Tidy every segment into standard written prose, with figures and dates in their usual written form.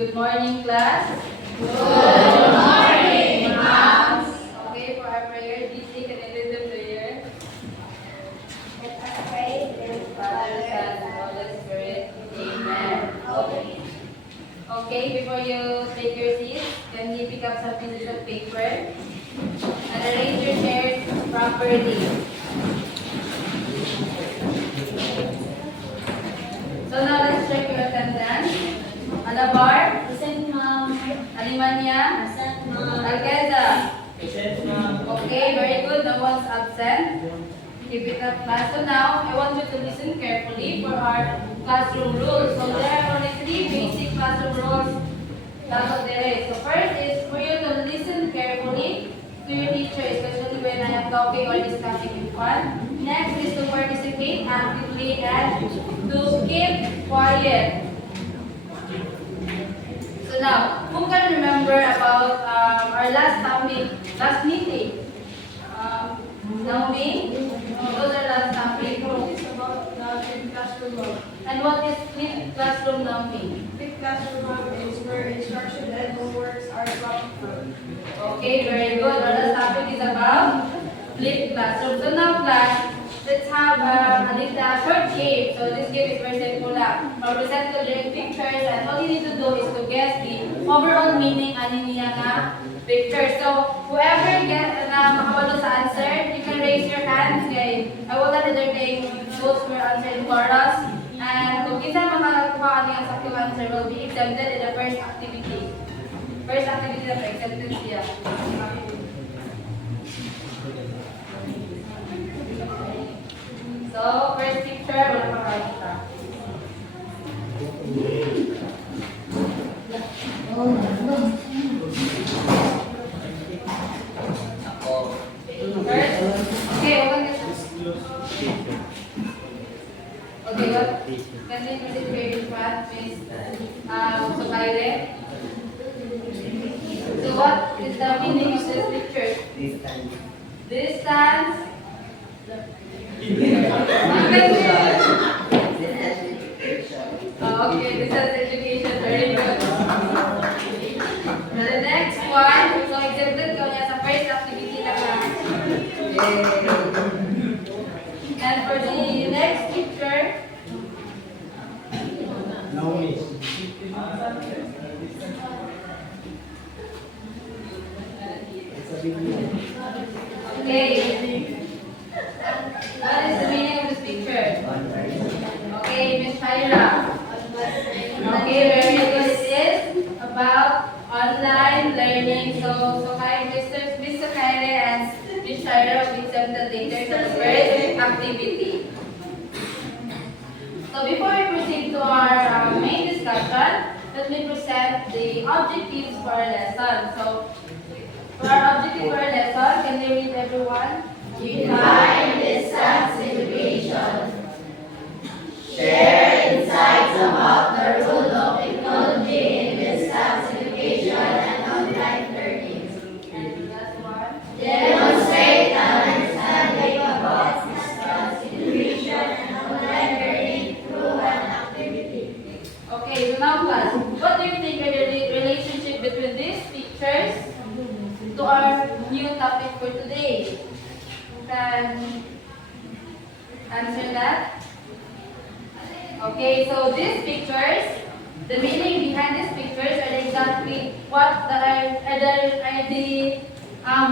Good morning, class. Good morning, ma'am. Okay, for our prayer, please take and lead the prayer. Let us pray in the Father, Father, Son, and Holy Spirit. Amen. Okay, before you take your seats, can you pick up some pieces of paper and arrange your chairs properly. So now let's check your attendance. Alabar, Present, ma'am. Alimanya, Present, ma'am. Alquiza. Present, ma'am. Okay, very good. No one's absent. Keep it up, class. So now, I want you to listen carefully for our classroom rules. So there are only 3 basic classroom rules that there is. So first is for you to listen carefully to your teacher, especially when I am talking or discussing in fun. Next is to participate actively and to keep quiet. So now, who can remember about our last topic, last meeting? Naomi? Those are last topic. It's about the fifth classroom log. And what is flipped classroom, Naomi? Fifth classroom log is where instruction and homeworks are copied from. Okay, very good. Our last topic is about flipped classroom. So now, class, let's have a little short game. So this game is very simple. I'll present to the pictures, and all you need to do is to guess the overall meaning ani niya nga picture. So whoever get makabalo sa answer, you can raise your hands. Okay, I will not entertain those who are answering for us. And kung isa makakuha niya sa active answer will be exempted in the first activity. First activity na exempted siya. So, first picture, wala makakita. First, okay, open this. Okay, what? Can you visit very in front, Miss Sukaire? So, what is the meaning of this picture? Distance. Okay, distance education, very good. The next one, so exempted ko niya sa first activity na class. And for the next picture, okay. What is the meaning of this picture? Okay, Miss Shaira. Okay, very good. It is about online learning. So kay Mr. Kaire and Miss Shaira will be accepted later to the first activity. So before we proceed to our main discussion, let me present the objectives for our lesson. So for our objective for our lesson, can you read everyone? Define distance education. Share insights about the role of technology in distance education and online learning. And the last one. Demonstrate an understanding about distance education and online learning through an activity. Okay, so now class, what do you think are the relationship between these pictures to our new topic for today? Who can answer that? Okay, so these pictures, the meaning behind these pictures are exactly what are the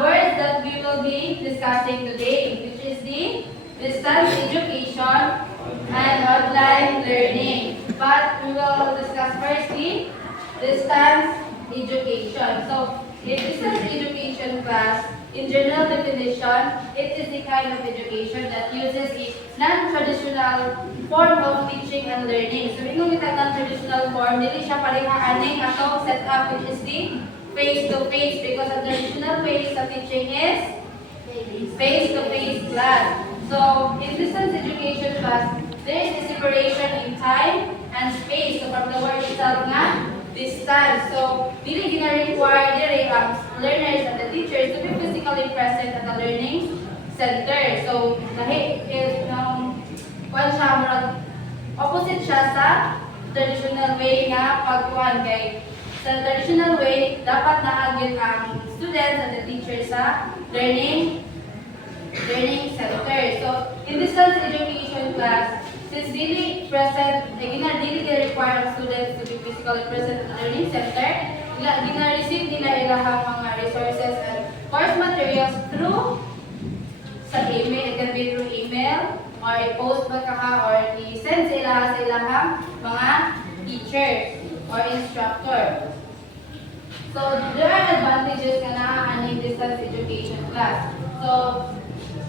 words that we will be discussing today, which is the distance education and online learning. But we will discuss firstly distance education. So, in distance education class, in general definition, it is the kind of education that uses a non-traditional form of teaching and learning. So, inong ita non-traditional form, dili siya parehaaning atong setup which is the face-to-face because the traditional way sa teaching is face-to-face class. So, in distance education class, there is a separation in time and space. So, from the word itself nga, distance. So, dili gina-require diri ang learners and the teachers to be physically present at the learning center. So, lahi is opposite siya sa traditional way nga pagkuhan kay sa traditional way, dapat naagit ang students and the teachers sa learning center. So, in distance education class, since dili present, dili require ang students to be physically present in the learning center, gina-receive nila ilahang mga resources and course materials through sa email. It can be through email or i-post ba ka or i-send sa ilahang mga teachers or instructor. So, there are advantages ka na in distance education class. So,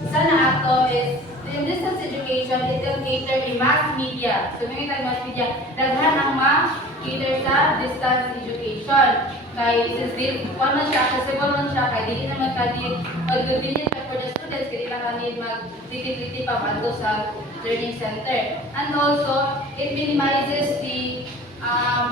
sana ato is in distance education, it will cater in mass media. So, may mass media, daghan ang ma-cater sa distance education. Kaya since man siya, accessible man siya, kaya hindi naman convenient for the students, kaya lang kanil mag-titi-titi pa bago sa learning center. And also, it minimizes the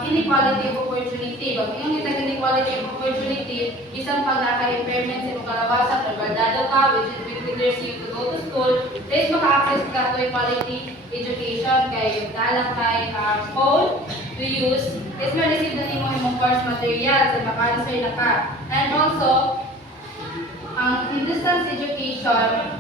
inequality of opportunity. Pag yung inequality of opportunity, isang pagkaka-impairment sa mga kalabasan, pagkardado ka, which is requires you to go to school, please maka-access ka to quality education kay dalang kay phone to use, is ma-receive na nimo imong course materials at maka-answer na ka. And also, in distance education,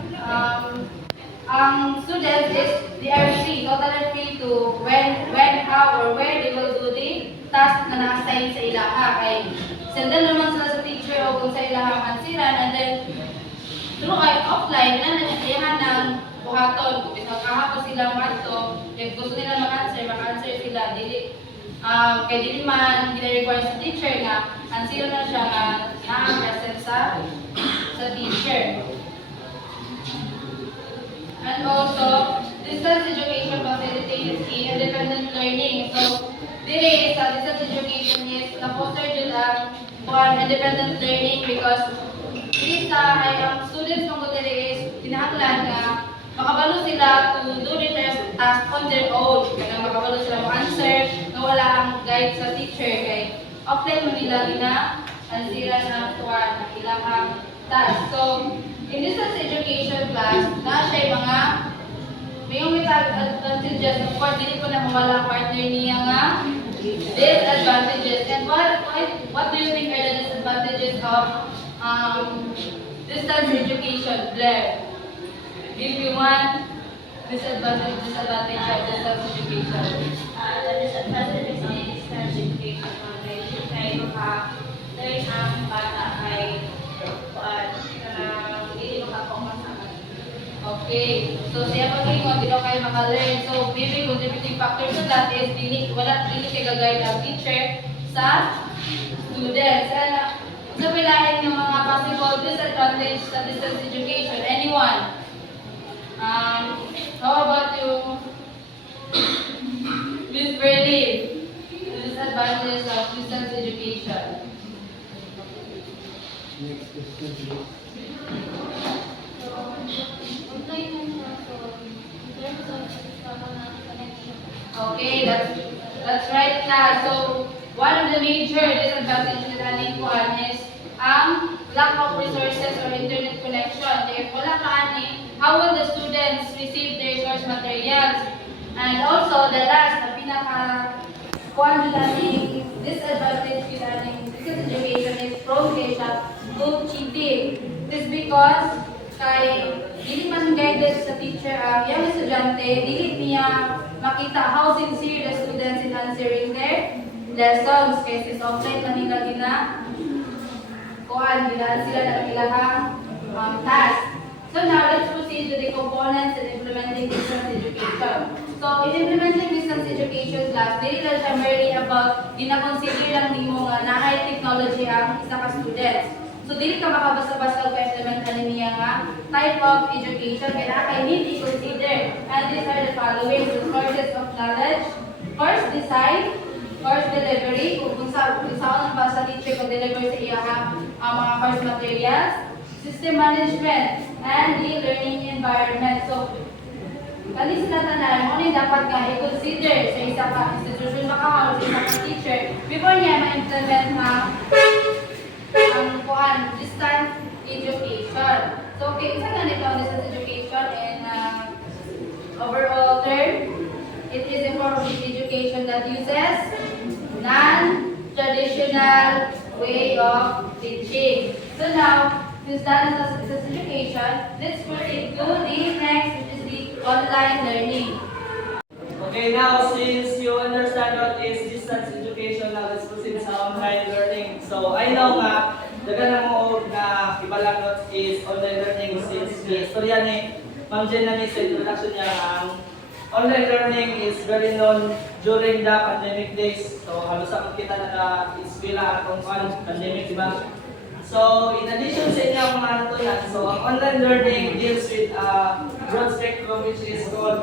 ang students is they are free, totally free to when, how, or where they will do the task na na-assign sa ilaha. Kay sendan naman sila sa teacher o kung sa ilahang ansiran, and then through offline na nangyayhan ng buhaton. Kung kahapon sila mato, if gusto nila maka-answer sila, dili. Kaya dili man gina-require sa teacher nga, answer na siya nga na-present sa teacher. And also, distance education facilitates independent learning. So, dili sa distance education is na-foster dyan ang independent learning because dili sa ang students mong dili is kinahanglan nga makabalo sila to do the task on their own. Kaya makabalo sila mo-answer na wala ang guide sa teacher. Kaya offline mo nila ansira na tuwan ang ilang task. So, in distance education class, na siya mga mayong advantages. Of course, dili ko na mawala partner niya nga disadvantages. And what do you think are the disadvantages of distance education? Blair, give me one disadvantage of distance education. The disadvantages of distance education kay maka-learn ang bata kay hindi makapokus ang Okay. So, siya pag-ingon, di daw kayo maka-learn. So, maybe contributing factor sa that is dili kay gagawin ang teacher sa students. And sa pilahin ng mga possible disadvantage sa distance education. Anyone? How about you? Miss Berlin? The disadvantage of distance education. Okay, that's right na. So, one of the major disadvantages na nalikuan is ang lack of resources or internet connection. If wala ka ani, how will the students receive their source materials? And also, the last, na pinaka-kuan namin disadvantage namin distance education is prone to cheating. This because kay dili man guided sa teacher ang young estudyante, dili niya makita how sincere the students in answering their lessons. Kaya since offline na nila ginaan sila ng ilahang task. So now, let's proceed to the components in implementing distance education. So, in implementing distance education class, dili lang siya merely about gina-consider lang nimo nga na-high technology ang isa ka students. So, dili ka makabasa-basa ka-implement niya nga type of education kaya kay need i-consider. And these are the following: the sources of knowledge, course design, course delivery, kung saan ba sa teacher kung-deliver sa iya mga course materials, system management, and the learning environment. So, kani sila tanan, mo ni dapat ka i-consider sa isa ka institution makahaw sa isa ka teacher before niya ma-implement ang distance education. So, okay, isa nga nito ang distance education and overall term, it is a form of education that uses non-traditional traditional way of teaching. So now, since that is education, let's proceed to the next, which is the online learning. Okay, now since you understand what is distance education, now let's proceed sa online learning. So I know nga, dagan na mo na ibalangot is online learning since istorya ni Ma'am Genamie sa introduction niya ang online learning is very known during the pandemic days. So halos ako kita naka-eskwela atong pandemic, di ba? So in addition sa inyong mga natutunan, so ang online learning deals with a broad spectrum which is called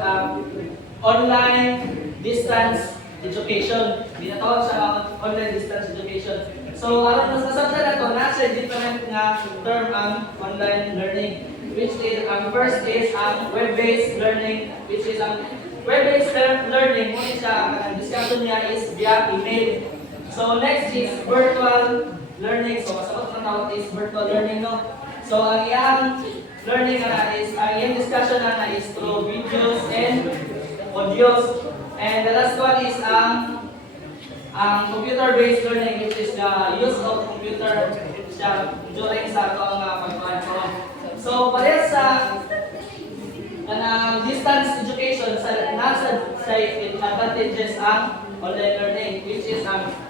online distance education. Binatawag siya ang online distance education. So, alam mo sa subject na ito, nasa different nga term ang online learning. Which is, ang first is ang web-based learning, which is ang web-based learning, ngunit siya, ang discussion niya is via email. So, next is virtual learning. So, masabot na tawag is virtual learning, no? So, ang iyang learning na is, ang iyang discussion na is through videos and audios. And the last one is ang computer-based learning, which is the use of computer siya during sa atong pagkuhan. So, parehas sa distance education, nasa advantages ang online learning, which is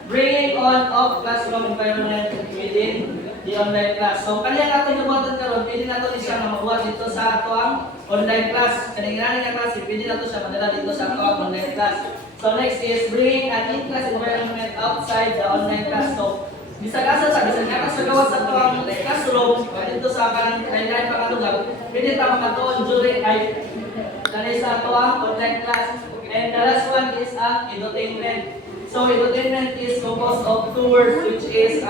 bringing on of classroom environment within the online class. So, kanya natin nabuhatan karon, pwede nato ni siya mabuhat dito sa ato ang online class. Kanina nga class, pwede nato siya madala dito sa ato ang online class. So, next is bringing an in-class environment outside the online class. So, bisag nga sa gawas sa ato ang classroom, dito sa kanang pangalugar, pwede tayo makatuon during sa ato ang online class. And the last one is edutainment. So, edutainment is composed of two words, which is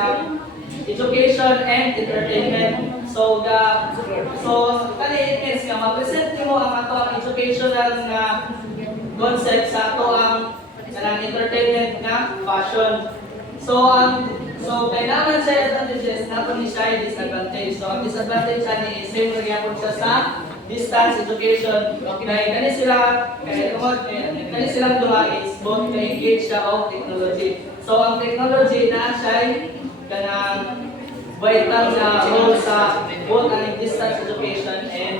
education and entertainment. So kani it means nga ma-present mo ang ato ang educational nga concept sa ato ang entertainment nga fashion. So kay naman sa advantages, nato ni siya disadvantage. So ang disadvantage ani is same ra gyapon siya sa distance education. Kay kani silang duha is both kay engage siya of technology. So ang technology na siya kanang vital na role sa both ang distance education and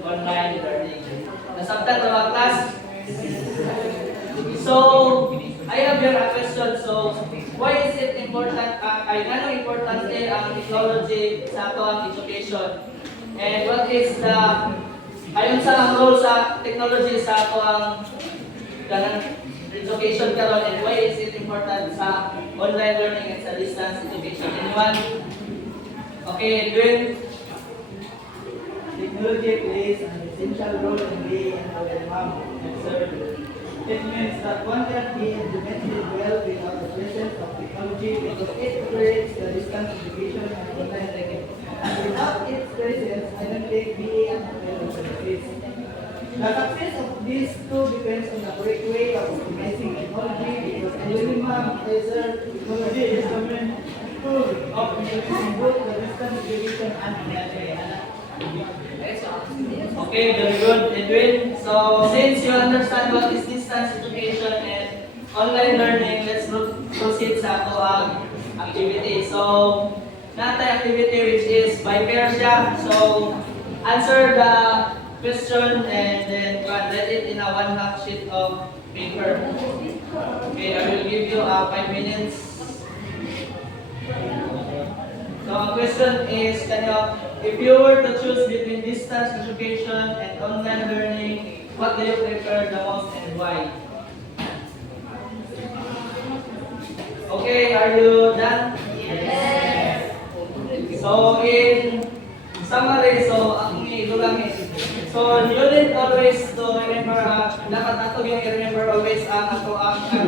online learning. Nasabtan na mga class? So, I have here a question. So, why is it important, ay nano importante ang technology sa ato ang education? And what is the, ayon sa ang role sa technology sa ato ang education karon, and why is it important sa online learning and sa distance education? Anyone? Okay, Edwin? Technology plays an essential role in being an outcome observed. It means that one can be implemented well without the presence of technology because it creates the distance education and online learning. And without its presence, I don't think being an outcome benefits. The success of these two depends on the correct way of optimizing technology because technology is the main tool of implementing both the distance education and online learning. Okay, very good, Edwin. So, since you understand what is distance education and online learning, let's proceed sa ato ang activity. So, natay activity which is by pair siya. So, answer the question and then write it in a 1/2 sheet of paper. Okay, I will give you 5 minutes. So, ang question is, if you were to choose between distance education and online learning, what do you prefer the most and why? Okay, are you done? Yes. So, in summary, so, ang ilulang so, you need always to remember, dapat nato yung i-remember always ang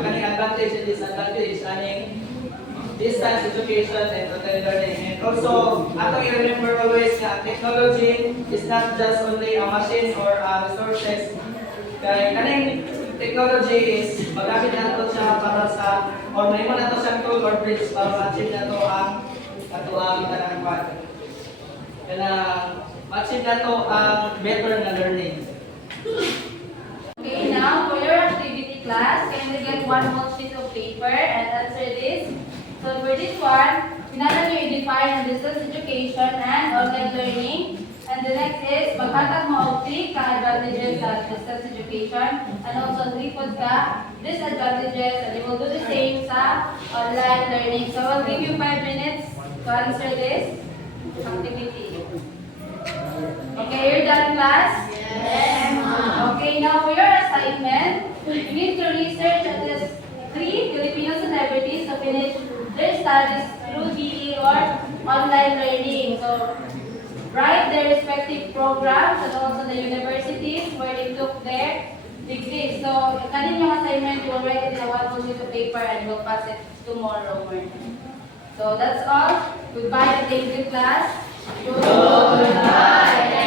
kanyang advantage and disadvantage, aning distance education and online learning. And also, ato i-remember always na technology is not just only a machine or resources. Kaya kaning technology is magamit nato siya para sa, or may mo nato siyang tool or bridge para ma-achieve nato ang kanang kaya ma-achieve nato ang better na learning. Okay, now for your activity class, can you get one whole sheet of paper and answer this? So for this one, finally you define distance education and online learning. And the next is, maghatag mo og 3 ka advantages sa distance education and also 3 pod ka disadvantages, and you will do the same sa online learning. So I'll give you 5 minutes to answer this activity. Okay, you're done, class? Yes, ma'am. Okay, now for your assignment, you need to research at least 3 Filipino celebrities to finish their studies through DE or online learning. So write their respective programs and also the universities where they took their degrees. So, kanin yung assignment, you will write it in a one sheet of paper and we'll pass it tomorrow morning. So, that's all. Goodbye and thank you, class. Goodbye.